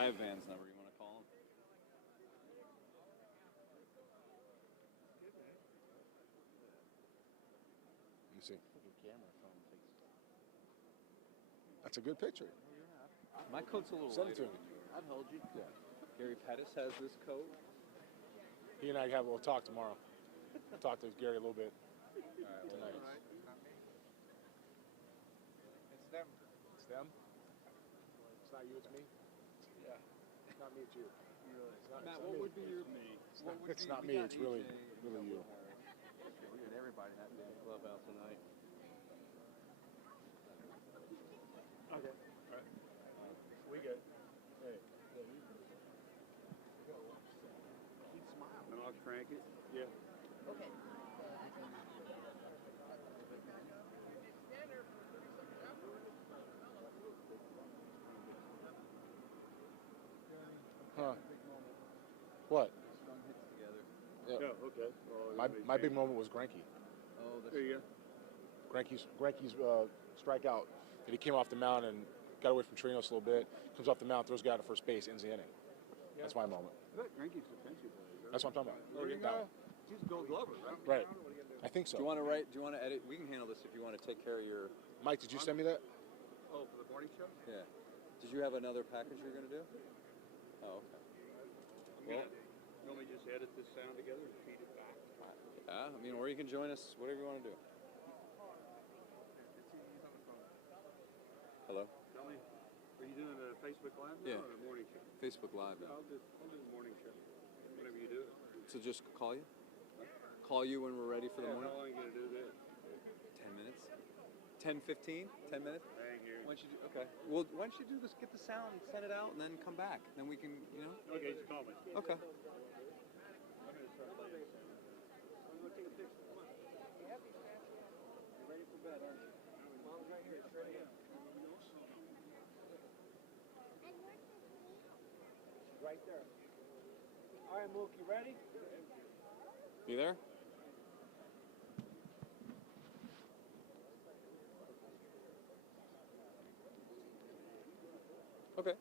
I have Van's number. You want to call him? Let me see. That's a good picture. My coat's a little Send it to lighter. him. I've held you. Yeah. Gary Pettis has this coat. He and I have a little talk tomorrow. Talk to Gary a little bit tonight. It's them. It's them? It's not you, it's me? Yeah. It's not me, it's you. It's not, Matt, it's what not would me. be your... It's not me, it's really you. We had everybody happy in the clubhouse tonight. Okay. All right. We good. Hey. Keep smiling. And I'll crank it. Yeah. Okay. Huh. What? Strung hits together. Yeah. Yeah, okay. Well, My big moment was Greinke. Oh, that's there you go. Greinke's strikeout. And he came off the mound and got away from Trinos a little bit. Comes off the mound, throws a guy to first base, ends the inning. Yeah. That's my moment. I thought Greinke's defensive. That's what I'm talking about. Oh, That one. he's a Gold Glover, right? Right. I think so. Do you want to write? Do you want to edit? We can handle this if you want to take care of your. Mike, did you send me that? Oh, for the morning show? Yeah. Did you have another package you're going to do? Oh, okay. You want me to just edit this sound together and feed it back? Yeah, I mean, or you can join us, whatever you want to do. Hello? Tell me, are you doing a Facebook Live now Yeah. or a morning show? Facebook Live. Yeah, I'll do the morning show. Whenever you do it. So just call you? Call you when we're ready for the Yeah, morning? how long are you going to do that? 10 minutes? 10, 15? 10 minutes? Thank you. Why don't you do, okay. Well, why don't you do this, get the sound, send it out, and then come back. Then we can, you know? Okay, just call me. Okay. I'm going to start playing. I'm going to take a picture. Come on. You're ready for bed, aren't you? Mom's right here. It's ready up. Right there. All right, Mook, you ready? You there? Okay.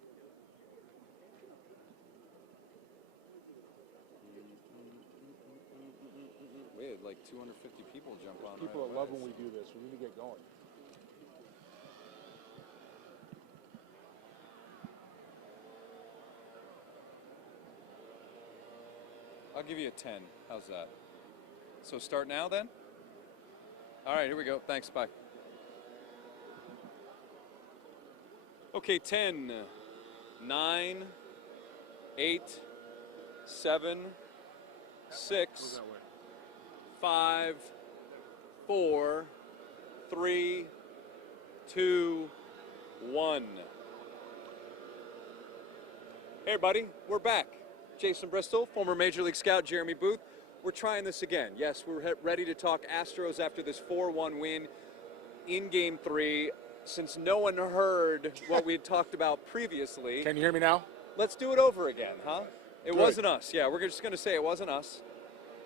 We had like 250 people jump on. People right that love away. when we do this. We need to get going. I'll give you a 10. How's that? So start now then? All right, here we go. Thanks, bye. Okay, 10, 9, 8, 7, 6, 5, 4, 3, 2, 1. Hey everybody, we're back. Jason Bristol, former Major League Scout Jeremy Booth. We're trying this again. Yes, we're ready to talk Astros after this 4-1 win in Game 3. Since no one heard what we had talked about previously. Can you hear me now? Let's do it over again, huh? It Good. wasn't us. Yeah, we're just going to say it wasn't us.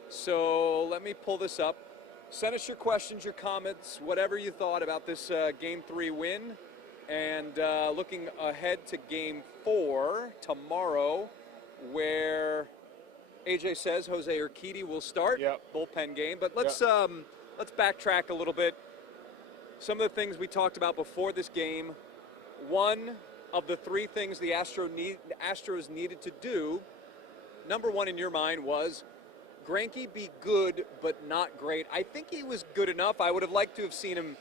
So let me pull this up. Send us your questions, your comments, whatever you thought about this Game 3 win. And looking ahead to Game 4 tomorrow, where AJ says Jose Urquidy will start. Yep. Bullpen game. But let's backtrack a little bit. Some of the things we talked about before this game. One of the three things the Astros needed to do, number one in your mind was Greinke be good but not great. I think he was good enough. I would have liked to have seen him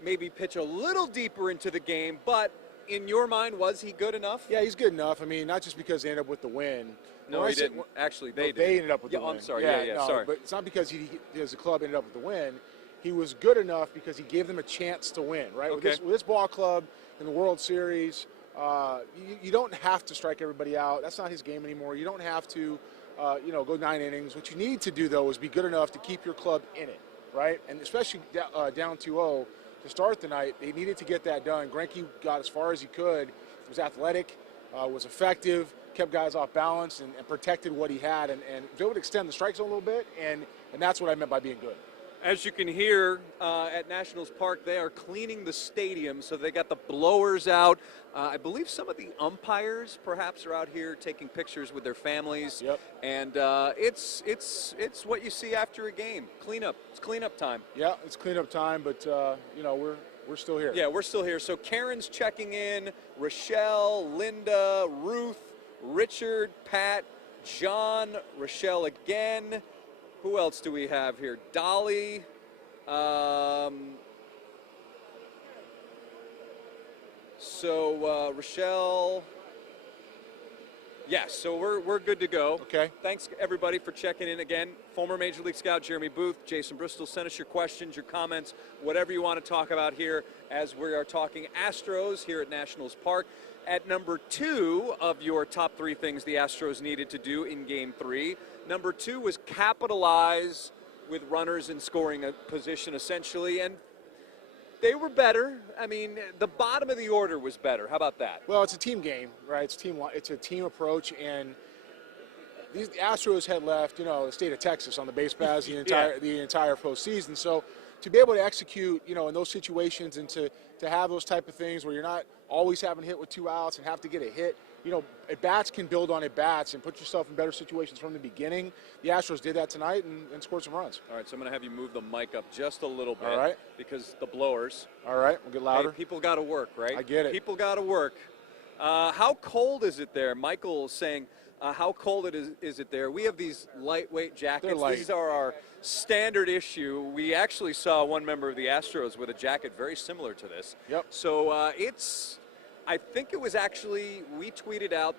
maybe pitch a little deeper into the game, but in your mind, was he good enough? Yeah, he's good enough. I mean, not just because they ended up with the win. No, he didn't. Actually, they did. They ended up with the win. I'm sorry. Yeah, no, sorry. But it's not because the club ended up with the win. He was good enough because he gave them a chance to win, right? Okay. With this ball club in the World Series, you don't have to strike everybody out. That's not his game anymore. You don't have to, go 9 innings. What you need to do, though, is be good enough to keep your club in it, right? And especially down 2-0 to start the night, they needed to get that done. Greinke got as far as he could. He was athletic, was effective, kept guys off balance, and protected what he had. And they would extend the strike zone a little bit, and that's what I meant by being good. As you can hear at Nationals Park, they are cleaning the stadium, so they got the blowers out. I believe some of the umpires perhaps are out here taking pictures with their families. Yep. And it's what you see after a game. Cleanup. It's cleanup time. Yeah, it's cleanup time, but you know, we're still here. Yeah, we're still here. So Karen's checking in. Rochelle, Linda, Ruth, Richard, Pat, John, Rochelle again. Who else do we have here? Dolly. Rochelle. Yes, so we're good to go. Okay. Thanks everybody for checking in again. Former Major League Scout Jeremy Booth, Jason Bristol, send us your questions, your comments, whatever you want to talk about here as we are talking Astros here at Nationals Park. At number 2 of your top 3 things the Astros needed to do in Game 3, number 2 was capitalize with runners in scoring a position essentially, and they were better. I mean, the bottom of the order was better. How about that? Well, it's a team game, right? It's a team approach, and the Astros had left, you know, the state of Texas on the base paths the entire postseason. So to be able to execute, you know, in those situations and to have those type of things where you're not always having hit with 2 outs and have to get a hit, you know, at-bats can build on at-bats and put yourself in better situations from the beginning. The Astros did that tonight and scored some runs. All right, so I'm going to have you move the mic up just a little bit. All right. Because the blowers. All right, we'll get louder. Hey, people got to work, right? I get it. People got to work. How cold is it there? Michael saying, how cold is it there? We have these lightweight jackets. They're light. These are our standard issue. We actually saw one member of the Astros with a jacket very similar to this. Yep. So I think it was actually, we tweeted out,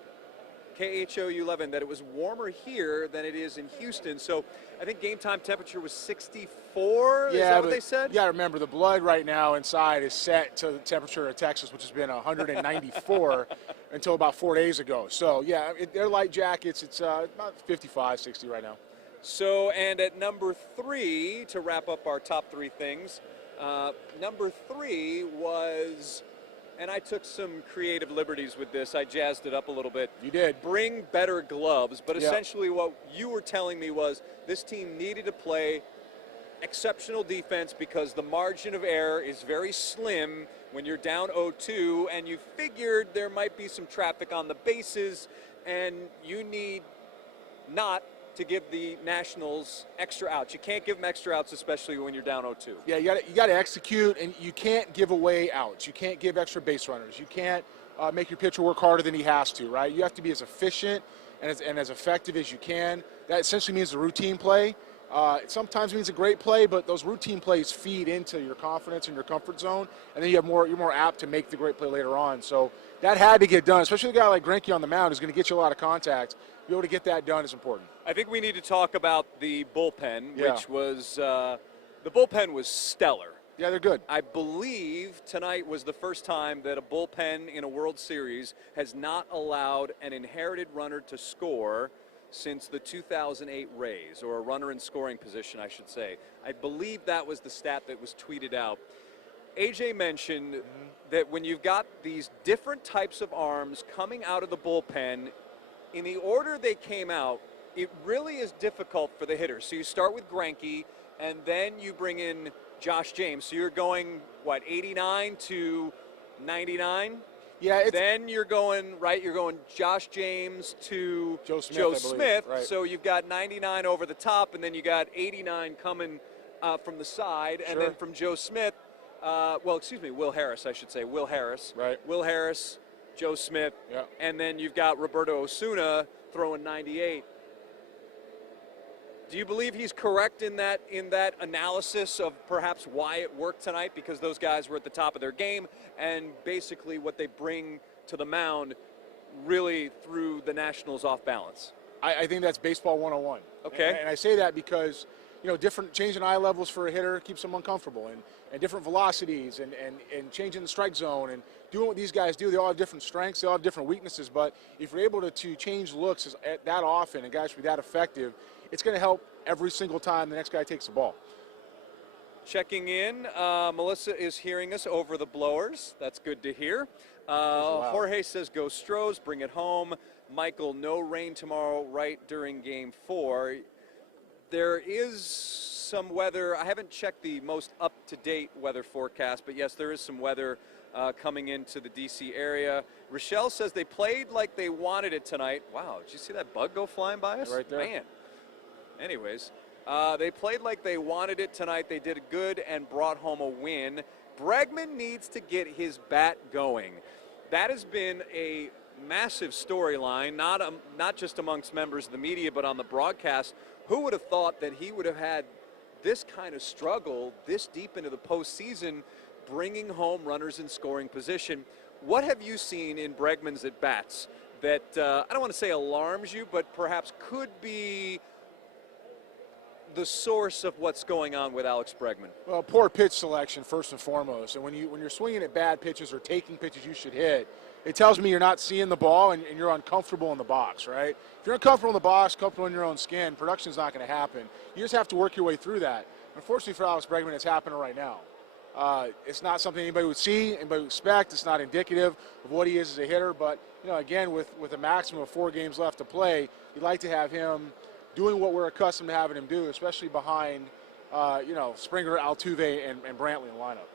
KHOU11, that it was warmer here than it is in Houston. So I think game time temperature was 64. Is that what they said? You got to remember, the blood right now inside is set to the temperature of Texas, which has been 194 until about 4 days ago. So, yeah, they're light jackets. It's about 55, 60 right now. So, and at number 3, to wrap up our top 3 things, number 3 was, and I took some creative liberties with this. I jazzed it up a little bit. You did. Bring better gloves. But Yeah. essentially what you were telling me was this team needed to play exceptional defense because the margin of error is very slim when you're down 0-2, and you figured there might be some traffic on the bases, and you need not to give the Nationals extra outs. You can't give them extra outs, especially when you're down 0-2. Yeah, you got to execute, and you can't give away outs. You can't give extra base runners. You can't make your pitcher work harder than he has to, right? You have to be as efficient and as effective as you can. That essentially means the routine play. It sometimes means a great play, but those routine plays feed into your confidence and your comfort zone, and then you're more apt to make the great play later on. So that had to get done, especially a guy like Greinke on the mound who's going to get you a lot of contact. Be able to get that done is important. I think we need to talk about the bullpen, Yeah. which was the bullpen was stellar. Yeah, they're good. I believe tonight was the first time that a bullpen in a World Series has not allowed an inherited runner to score since the 2008 Rays, or a runner in scoring position, I should say. I believe that was the stat that was tweeted out. AJ mentioned that when you've got these different types of arms coming out of the bullpen, in the order they came out, it really is difficult for the hitters. So you start with Greinke, and then you bring in Josh James. So you're going, 89 to 99? Yeah, Then you're going Josh James to Joe Smith, Joe I believe. Smith. Right. So you've got 99 over the top, and then you got 89 coming from the side, and Sure. then from Joe Smith, Will Harris, I should say. Will Harris. Right. Will Harris, Joe Smith, Yeah. and then you've got Roberto Osuna throwing 98. Do you believe he's correct in that analysis of perhaps why it worked tonight? Because those guys were at the top of their game, and basically what they bring to the mound really threw the Nationals off balance. I think that's baseball 101. Okay. And I say that because, different changing eye levels for a hitter keeps them uncomfortable, and different velocities and changing the strike zone and doing what these guys do. They all have different strengths, they all have different weaknesses, but if you're able to change looks that often and guys be that effective, it's going to help every single time the next guy takes the ball. Checking in, Melissa is hearing us over the blowers. That's good to hear. Wow. Jorge says, go Stros, bring it home. Michael, no rain tomorrow right during Game 4. There is some weather. I haven't checked the most up-to-date weather forecast, but yes, there is some weather coming into the D.C. area. Rochelle says they played like they wanted it tonight. Wow, did you see that bug go flying by us? Right there. Man. Anyways, they played like they wanted it tonight. They did good and brought home a win. Bregman needs to get his bat going. That has been a massive storyline, not just amongst members of the media, but on the broadcast. Who would have thought that he would have had this kind of struggle this deep into the postseason, bringing home runners in scoring position? What have you seen in Bregman's at-bats that, I don't want to say alarms you, but perhaps could be the source of what's going on with Alex Bregman? Well, poor pitch selection first and foremost. And when you're swinging at bad pitches or taking pitches you should hit, it tells me you're not seeing the ball and you're uncomfortable in the box, right? If you're uncomfortable in the box, comfortable in your own skin, production's not going to happen. You just have to work your way through that. Unfortunately for Alex Bregman, it's happening right now. It's not something anybody would see, anybody would expect. It's not indicative of what he is as a hitter. But, again, with a maximum of 4 games left to play, you'd like to have him doing what we're accustomed to having him do, especially behind, Springer, Altuve, and Brantley in the lineup.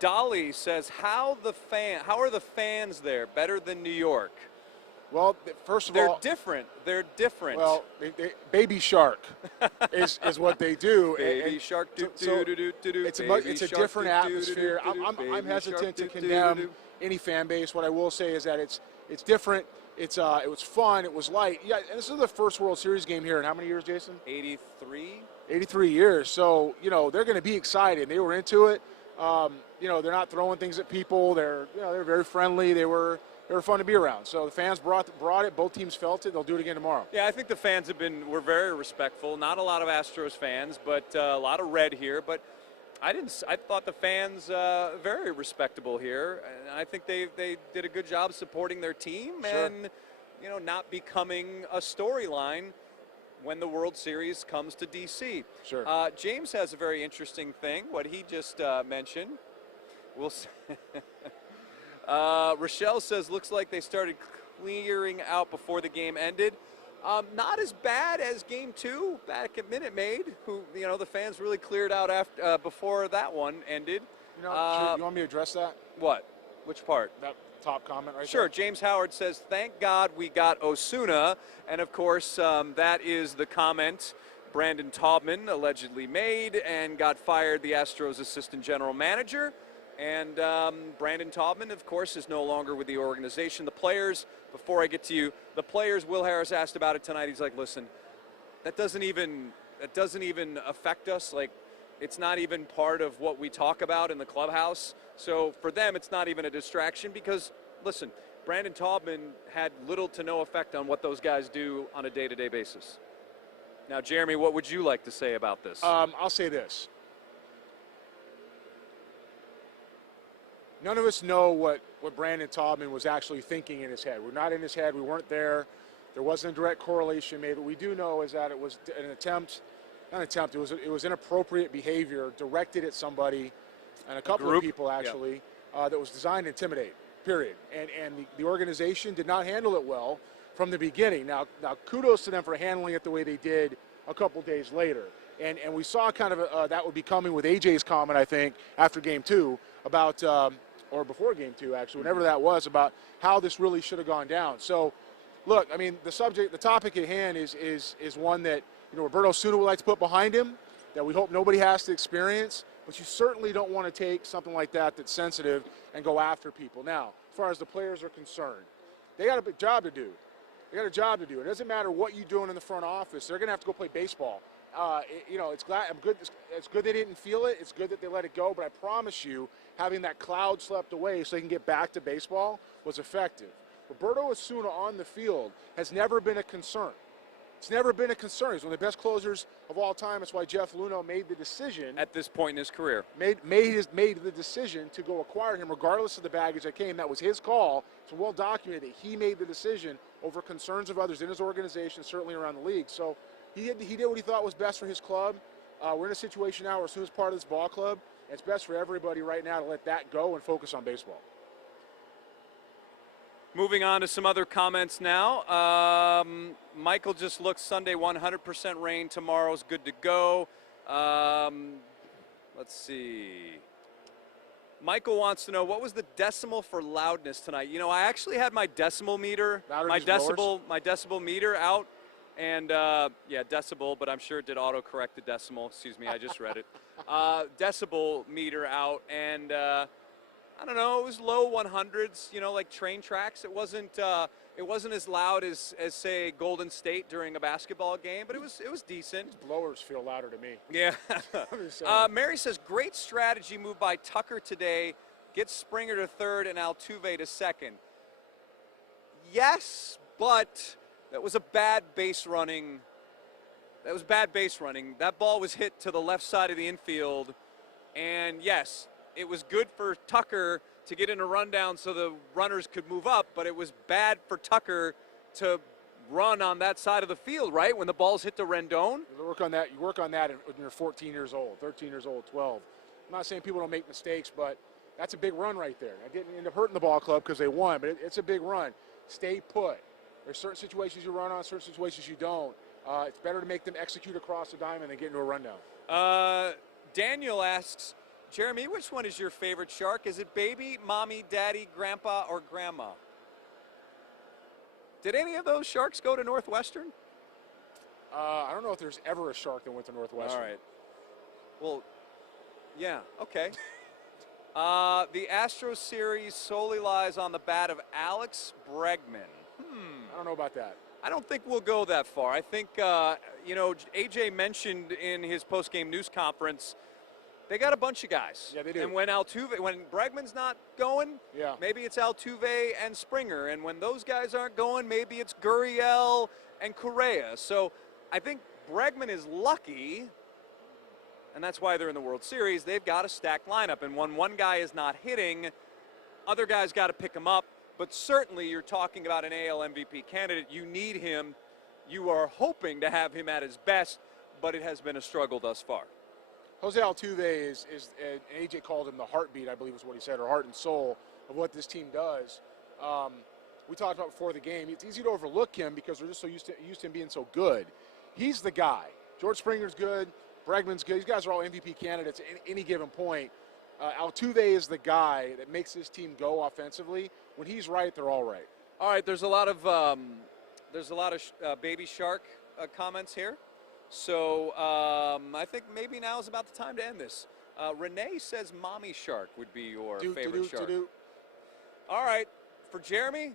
Dolly says, how are the fans there better than New York? Well, first of all, They're different. Well, Baby Shark is what they do. Baby Shark. It's a different atmosphere. I'm hesitant to condemn any fan base. What I will say is that it's different. It was fun. It was light. Yeah, and this is the first World Series game here in how many years, Jason? 83. 83 years. So they're going to be excited. They were into it. They're not throwing things at people. They're very friendly. They were fun to be around. So the fans brought it. Both teams felt it. They'll do it again tomorrow. Yeah, I think the fans were very respectful. Not a lot of Astros fans, but a lot of red here. But I thought the fans very respectable here, and I think they did a good job supporting their team. Sure. And not becoming a storyline when the World Series comes to D.C. Sure. James has a very interesting thing. What he just mentioned. We'll see. Rochelle says, looks like they started clearing out before the game ended. Not as bad as Game 2 back at Minute Maid, who, the fans really cleared out before that one ended. You want me to address that? What? Which part? That top comment right Sure. there? James Howard says, thank God we got Osuna. And, of course, that is the comment Brandon Taubman allegedly made and got fired, the Astros assistant general manager. And Brandon Taubman, of course, is no longer with the organization. The players, before I get to you, the players, Will Harris asked about it tonight. He's like, listen, that doesn't even affect us. Like, it's not even part of what we talk about in the clubhouse. So for them, it's not even a distraction because, listen, Brandon Taubman had little to no effect on what those guys do on a day-to-day basis. Now, Jeremy, what would you like to say about this? I'll say this. None of us know what Brandon Taubman was actually thinking in his head. We're not in his head. We weren't there. There wasn't a direct correlation made. What we do know is that it was it was inappropriate behavior directed at somebody and a couple of people, actually, that was designed to intimidate, period. And the organization did not handle it well from the beginning. Now kudos to them for handling it the way they did a couple days later. And we saw kind of that would be coming with AJ's comment, I think, after Game 2 about or before Game 2, actually, whenever that was, about how this really should have gone down. So, look, I mean, the topic at hand is one that, Roberto Osuna would like to put behind him, that we hope nobody has to experience, but you certainly don't want to take something like that that's sensitive and go after people. Now, as far as the players are concerned, they got a big job to do. They got a job to do. It doesn't matter what you're doing in the front office. They're going to have to go play baseball. It's good they didn't feel it. It's good that they let it go. But I promise you, having that cloud swept away so they can get back to baseball was effective. Roberto Osuna on the field has never been a concern. It's never been a concern. He's one of the best closers of all time. That's why Jeff Luhnow made the decision at this point in his career. Made the decision to go acquire him, regardless of the baggage that came. That was his call. It's well documented that he made the decision over concerns of others in his organization, certainly around the league. So he did what he thought was best for his club. We're in a situation now where Osuna's part of this ball club. It's best for everybody right now to let that go and focus on baseball. Moving on to some other comments now. Michael just looked Sunday 100% rain. Tomorrow's good to go. Let's see. Michael wants to know, what was the decimal for loudness tonight? You know, I actually had my decimal meter, my decibel meter out, and yeah, decibel, but I'm sure it did autocorrect the decimal. Excuse me, I just read it. Decibel meter out, and I don't know, it was low 100s, you know, like train tracks. It wasn't as loud as say Golden State during a basketball game, but it was decent. These blowers feel louder to me. Yeah. Mary says, great strategy move by Tucker today. Gets Springer to third and Altuve to second. Yes, but that was a bad base running. That was bad base running. That ball was hit to the left side of the infield, and yes, it was good for Tucker to get in a rundown so the runners could move up, but it was bad for Tucker to run on that side of the field, right? When the ball's hit to Rendon. You work on that when you're 14 years old, 13 years old, 12. I'm not saying people don't make mistakes, but that's a big run right there. I didn't end up hurting the ball club because they won, but it's a big run. Stay put. There's certain situations you run on, certain situations you don't. It's better to make them execute across the diamond than get into a rundown. Daniel asks, Jeremy, which one is your favorite shark? Is it baby, mommy, daddy, grandpa, or grandma? Did any of those sharks go to Northwestern? I don't know if there's ever a shark that went to Northwestern. All right. Well, yeah, okay. The Astros series solely lies on the bat of Alex Bregman. I don't know about that. I don't think we'll go that far. I think, you know, AJ mentioned in his post-game news conference, they got a bunch of guys. Yeah, they do. And when Bregman's not going, yeah, maybe it's Altuve and Springer. And when those guys aren't going, maybe it's Gurriel and Correa. So I think Bregman is lucky, and that's why they're in the World Series. They've got a stacked lineup. And when one guy is not hitting, other guys got to pick him up. But certainly you're talking about an AL MVP candidate. You need him. You are hoping to have him at his best, but it has been a struggle thus far. Jose Altuve is and AJ called him the heartbeat, I believe is what he said, or heart and soul of what this team does. We talked about before the game. It's easy to overlook him because we're just so used to him being so good. He's the guy. George Springer's good. Bregman's good. These guys are all MVP candidates at any given point. Altuve is the guy that makes this team go offensively. When he's right, they're all right. All right, there's a lot of baby shark comments here. So I think maybe now is about the time to end this. Renee says mommy shark would be your favorite shark. All right, for Jeremy,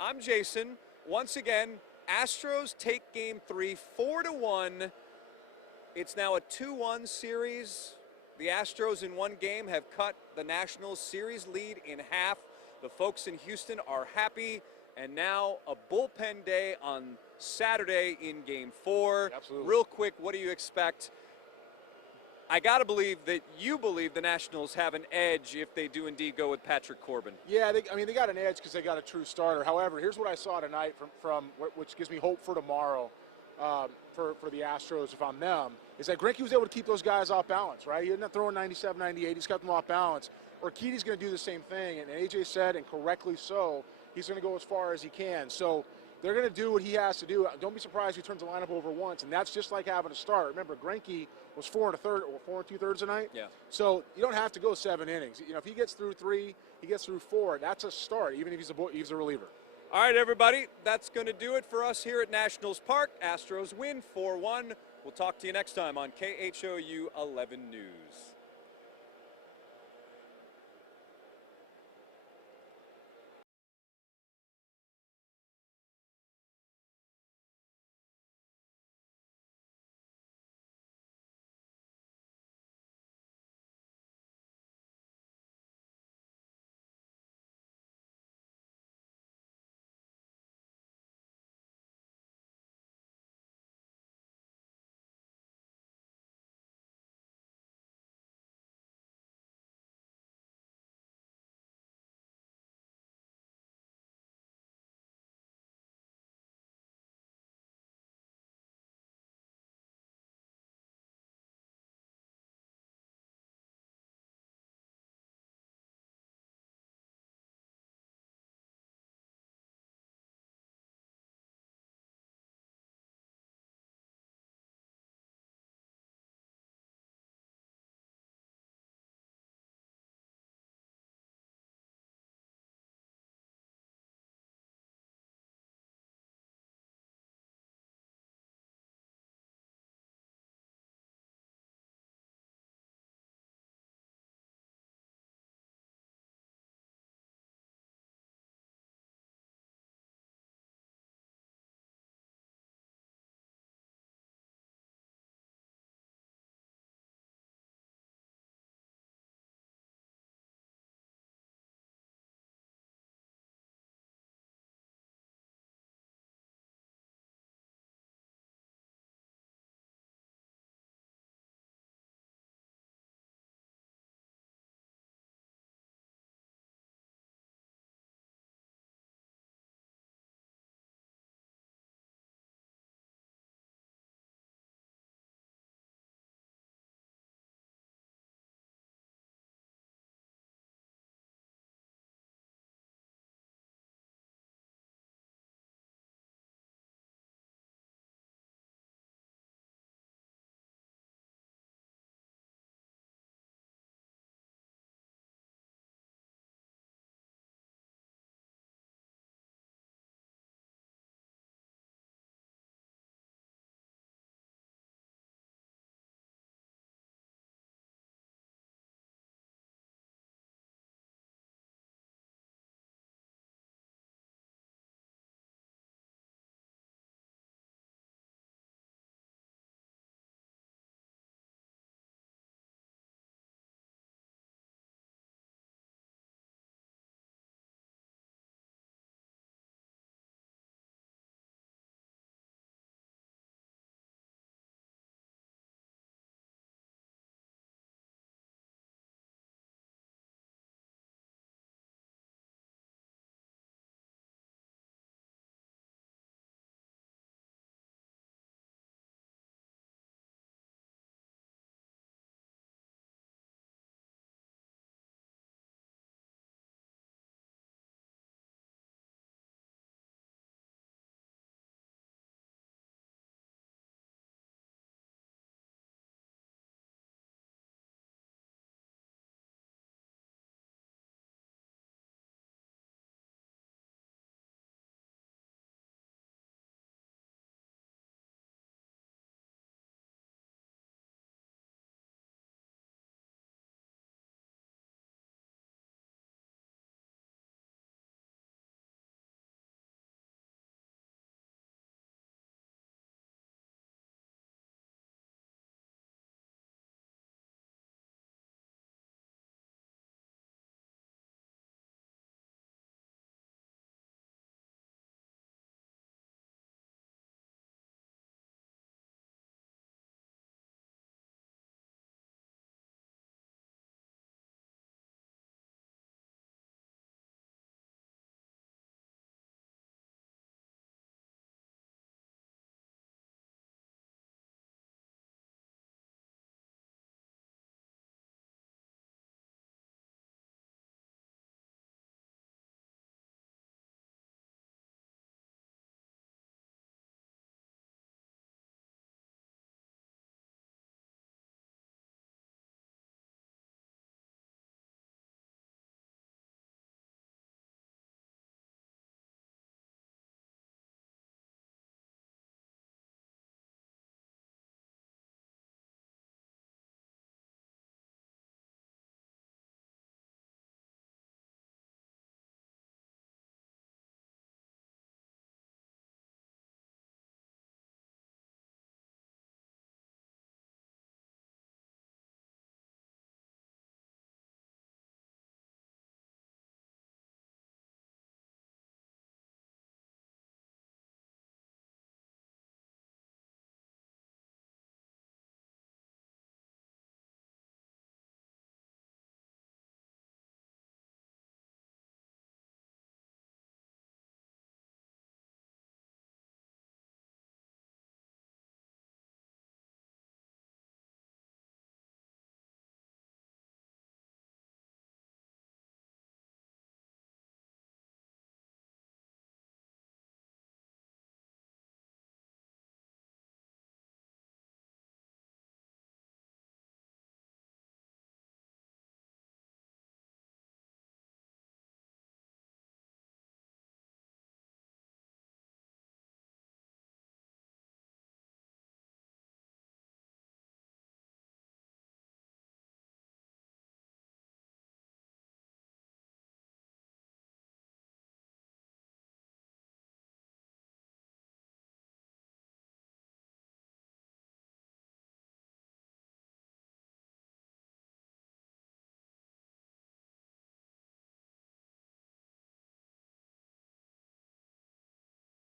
I'm Jason. Once again, Astros take Game 3 4-1. It's now a 2-1 series. The Astros in one game have cut the Nationals series lead in half. The folks in Houston are happy. And now a bullpen day on Saturday in Game 4. Absolutely. Real quick, what do you expect? I got to believe that you believe the Nationals have an edge if they do indeed go with Patrick Corbin. Yeah, they got an edge because they got a true starter. However, here's what I saw tonight from which gives me hope for tomorrow for the Astros if I'm them, is that Greinke was able to keep those guys off balance, right? He's not throwing 97, 98. He's got them off balance. Urquidy's going to do the same thing, and AJ said, and correctly so, he's going to go as far as he can. So they're going to do what he has to do. Don't be surprised if he turns the lineup over once, and that's just like having a start. Remember, Greinke was 4 2/3 tonight. Yeah. So you don't have to go 7 innings. You know, if he gets through 3, he gets through 4. That's a start, even if he's a reliever. All right, everybody, that's going to do it for us here at Nationals Park. Astros win 4-1. We'll talk to you next time on KHOU 11 News.